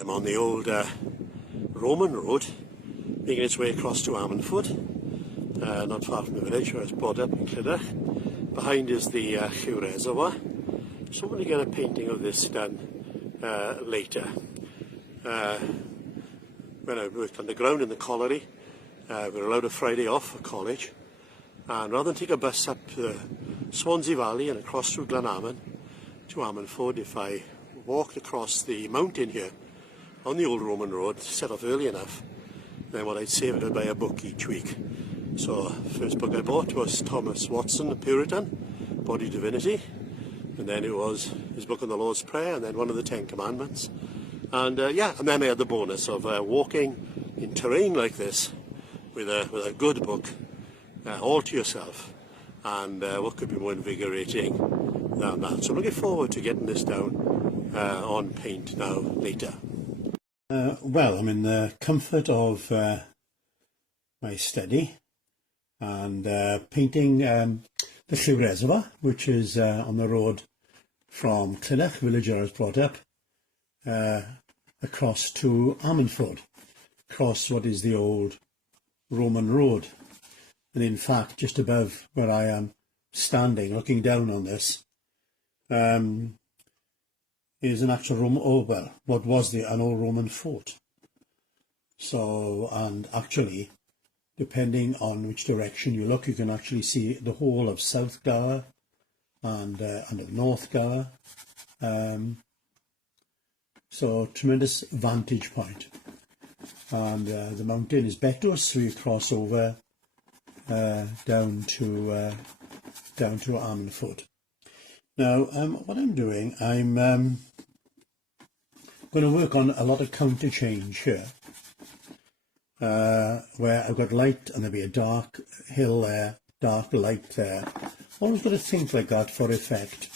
I'm on the old Roman road, making its way across to Ammanford, not far from the village where I was brought up in Lliw. Behind is the Lliw Reservoir. So I'm going to get a painting of this done later. When I worked underground in the colliery, we were allowed a Friday off for college, and rather than take a bus up the Swansea Valley and across through Glenarmon to Ammanford, if I walked across the mountain here on the old Roman road, set off early enough, then what I'd save, I'd buy a book each week. So first book I bought was Thomas Watson, the Puritan, Body Divinity, and then it was his book on the Lord's Prayer, and then one of the Ten Commandments. And and then I had the bonus of walking in terrain like this with a good book, all to yourself, and what could be more invigorating than that. So I'm looking forward to getting this down on paint now later. Well, I'm in the comfort of my study and painting the Llyw Reservoir, which is on the road from Lliw, village where I was brought up, across to Ammanford, across what is the old Roman road. And in fact, just above where I am standing, looking down on this, is an actual Roman, what was an old Roman fort. So, and actually, depending on which direction you look, you can actually see the whole of South Gower and the North Gower. So, tremendous vantage point. And the mountain is Betws, so you cross over down to Ammanford. Now, what I'm doing, I'm going to work on a lot of counter change here, where I've got light and there'll be a dark hill there, dark light there. Always got to think like that for effect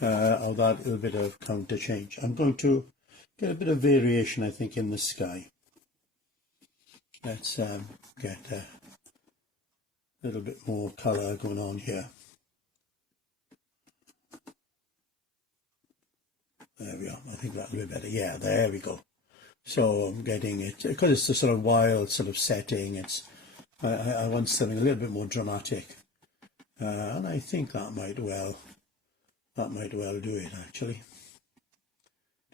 of that little bit of counter change. I'm going to get a bit of variation, I think, in the sky. Let's get a little bit more colour going on here. There we are. I think that'll be better. Yeah, there we go. So I'm getting it, because it's a sort of wild sort of setting. I want something a little bit more dramatic, and I think that might well do it. Actually,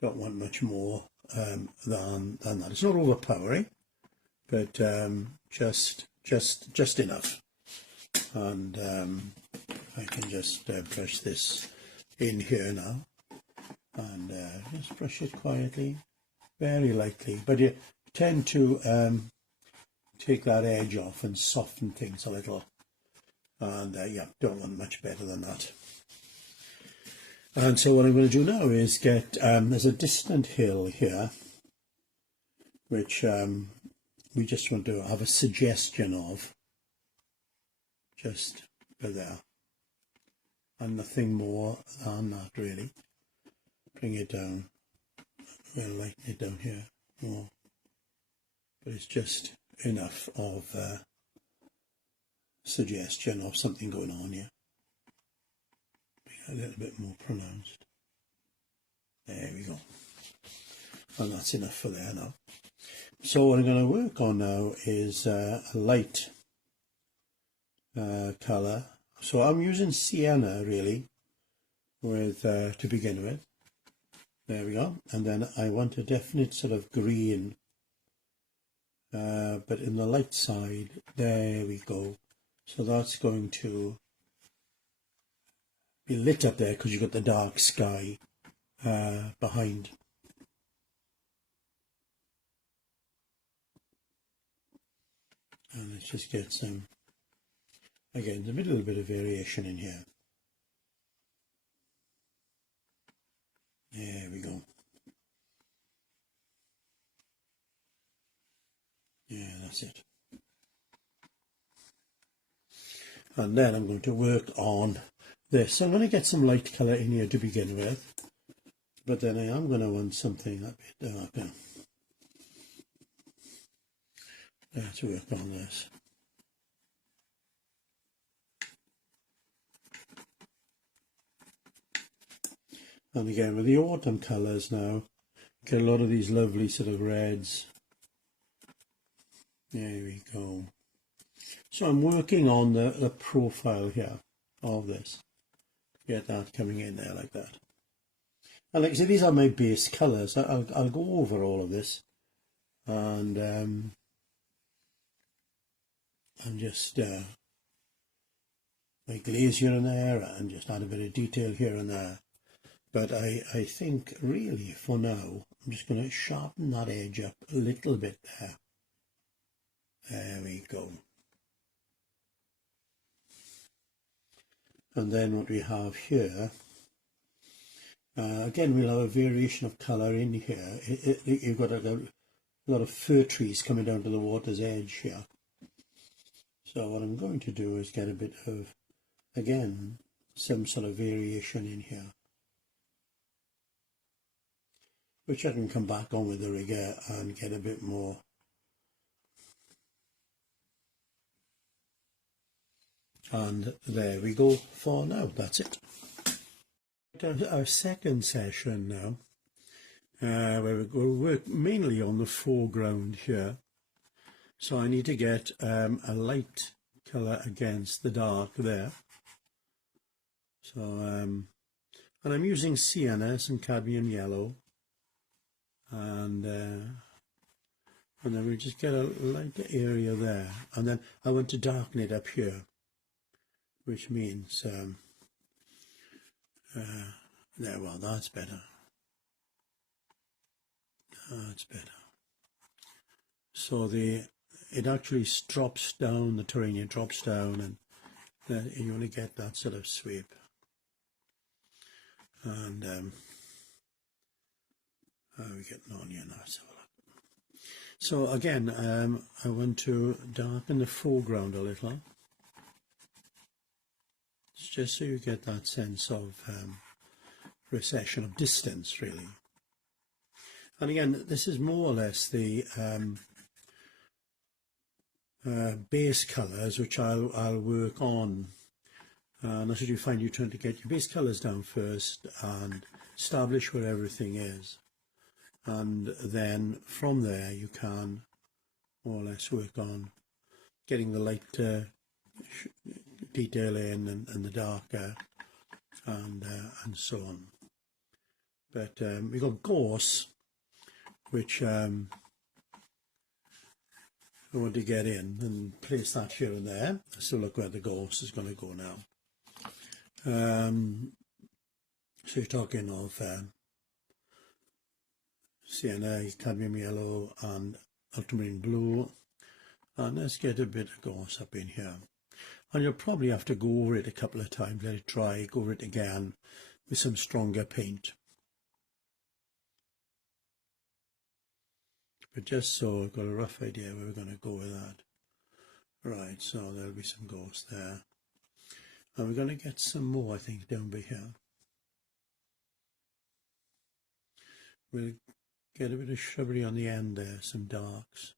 don't want much more than that. It's not overpowering, but just enough. And I can just brush this in here now. And just brush it quietly, very lightly, but you tend to take that edge off and soften things a little, and yeah, don't want much better than that. And so what I'm going to do now is get, there's a distant hill here, which we just want to have a suggestion of, just there, and nothing more than that really. Bring it down, we'll lighten it down here more, but it's just enough of suggestion of something going on here. Be a little bit more pronounced. There we go. And that's enough for there now. So what I'm going to work on now is a light colour. So I'm using sienna really with to begin with. There we go, and then I want a definite sort of green, but in the light side, there we go. So that's going to be lit up there because you've got the dark sky behind. And let's just get some, again, a little bit of variation in here. There we go. Yeah, that's it. And then I'm going to work on this. So I'm going to get some light colour in here to begin with, but then I am going to want something a bit darker. Let's work on this. And again, with the autumn colours now, Get a lot of these lovely sort of reds. There we go. So I'm working on the profile here of this. Get that coming in there like that. And like I say, these are my base colours. I'll go over all of this and just my glaze here and there and just add a bit of detail here and there. But I think really for now I'm just going to sharpen that edge up a little bit there. There we go. And then what we have here, again we'll have a variation of colour in here. You've got a lot of fir trees coming down to the water's edge here. So what I'm going to do is get a bit of, again, some sort of variation in here, which I can come back on with the rigger and get a bit more. And there we go for now, that's it. Our second session now, where we'll work mainly on the foreground here. So I need to get a light colour against the dark there. So, and I'm using sienna, some cadmium yellow, and then we just get a lighter area there, and then I want to darken it up here, which means there, well, that's better. That's better. So it actually drops down, the terrain drops down, and then you want to get that sort of sweep. And how are we getting on here now? Let's have a look. So again, I want to darken the foreground a little. It's just so you get that sense of recession, of distance, really. And again, this is more or less the base colours, which I'll work on. And that's what you find, you're trying to get your base colours down first and establish where everything is. And then from there you can more or less work on getting the light detail in and the darker and so on. But we've got gorse, which I want to get in and place that here and there. So look where the gorse is going to go now. So you're talking of sienna, cadmium yellow and ultramarine blue, and let's get a bit of gorse up in here. And you'll probably have to go over it a couple of times, let it dry, go over it again with some stronger paint. But just so I've got a rough idea where we're going to go with that. Right, so there'll be some gorse there. And we're going to get some more, I think, down by here. We'll get a bit of shrubbery on the end there, some darks.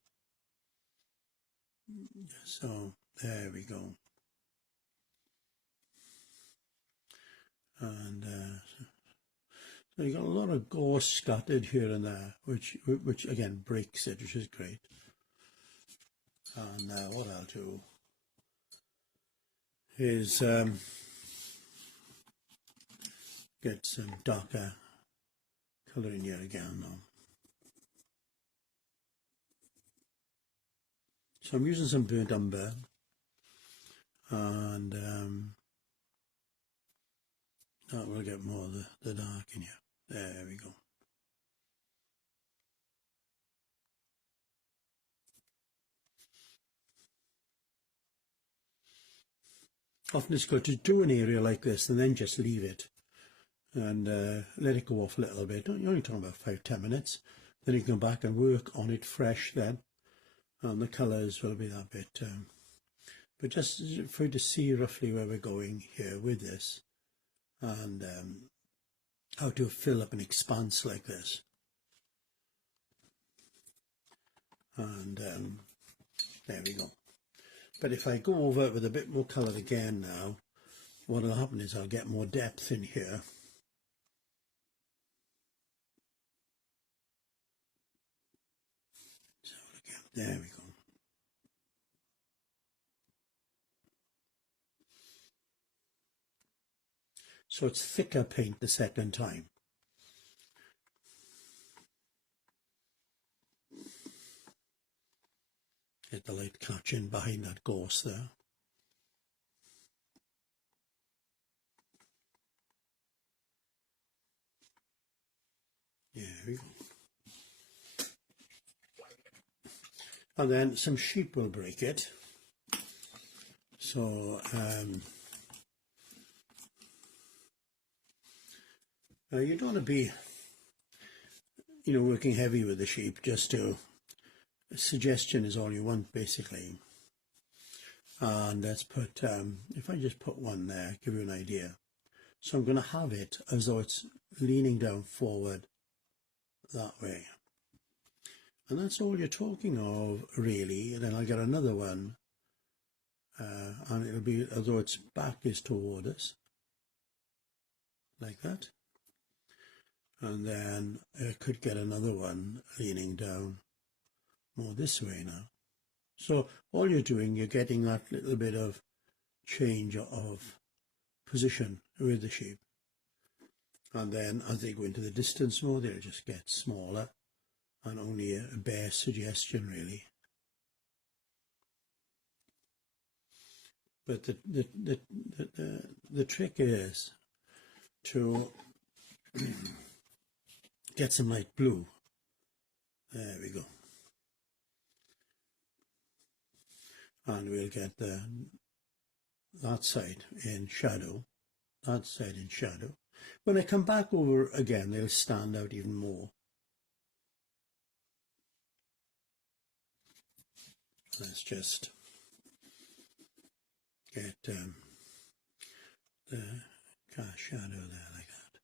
So there we go. And so you've got a lot of gorse scattered here and there, which again breaks it, which is great. And what I'll do is get some darker colour in here again now. So I'm using some burnt umber, and that will get more of the dark in here. There we go. Often it's good to do an area like this and then just leave it and let it go off a little bit. You're only talking about 5–10 minutes. Then you can come back and work on it fresh then, and the colours will be that bit. But just for you to see roughly where we're going here with this, and how to fill up an expanse like this. And there we go. But if I go over it with a bit more colour again now, what will happen is I'll get more depth in here. There we go. So it's thicker paint the second time. Get the light catching behind that ghost there. There we go. And then some sheep will break it. So you don't want to be, working heavy with the sheep. Just to, suggestion is all you want, basically. And let's put, if I just put one there, give you an idea. So I'm going to have it as though it's leaning down forward that way. And that's all you're talking of, really. And then I'll get another one, and it'll be as though its back is toward us, like that. And then I could get another one leaning down more this way now. So all you're doing, you're getting that little bit of change of position with the sheep. And then as they go into the distance more, they'll just get smaller, and only a bare suggestion, really. But the trick is to get some light blue. There we go. And we'll get that side in shadow, that side in shadow. When I come back over again, they'll stand out even more. Let's just get the cast shadow there like that.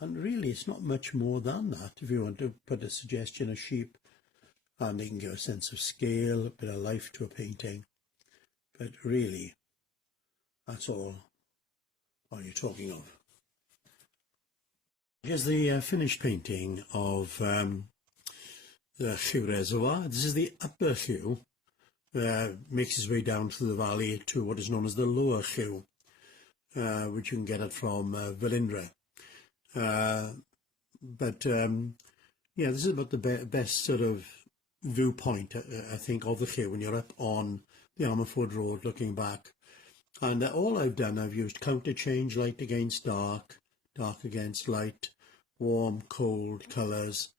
And really, it's not much more than that. If you want to put a suggestion of sheep, and they can give a sense of scale, a bit of life to a painting. But really, that's all you're talking of. Here's the finished painting of the Llyw Reservoir. This is the upper Llyw, makes its way down through the valley to what is known as the lower Llyw, which you can get it from Llyw. Yeah, this is about the best sort of viewpoint, I think, of the Llyw when you're up on the Ammanford Road looking back. And all I've done, I've used counter change, light against dark, dark against light, warm, cold colours,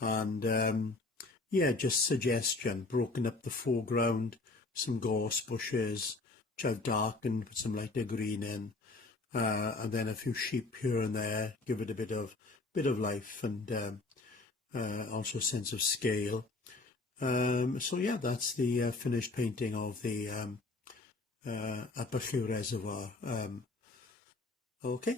and yeah, just suggestion, broken up the foreground, some gorse bushes, which I've darkened, put some lighter green in, and then a few sheep here and there, give it a bit of life, and also a sense of scale. So yeah, that's the finished painting of the upper Llyw Reservoir. Okay.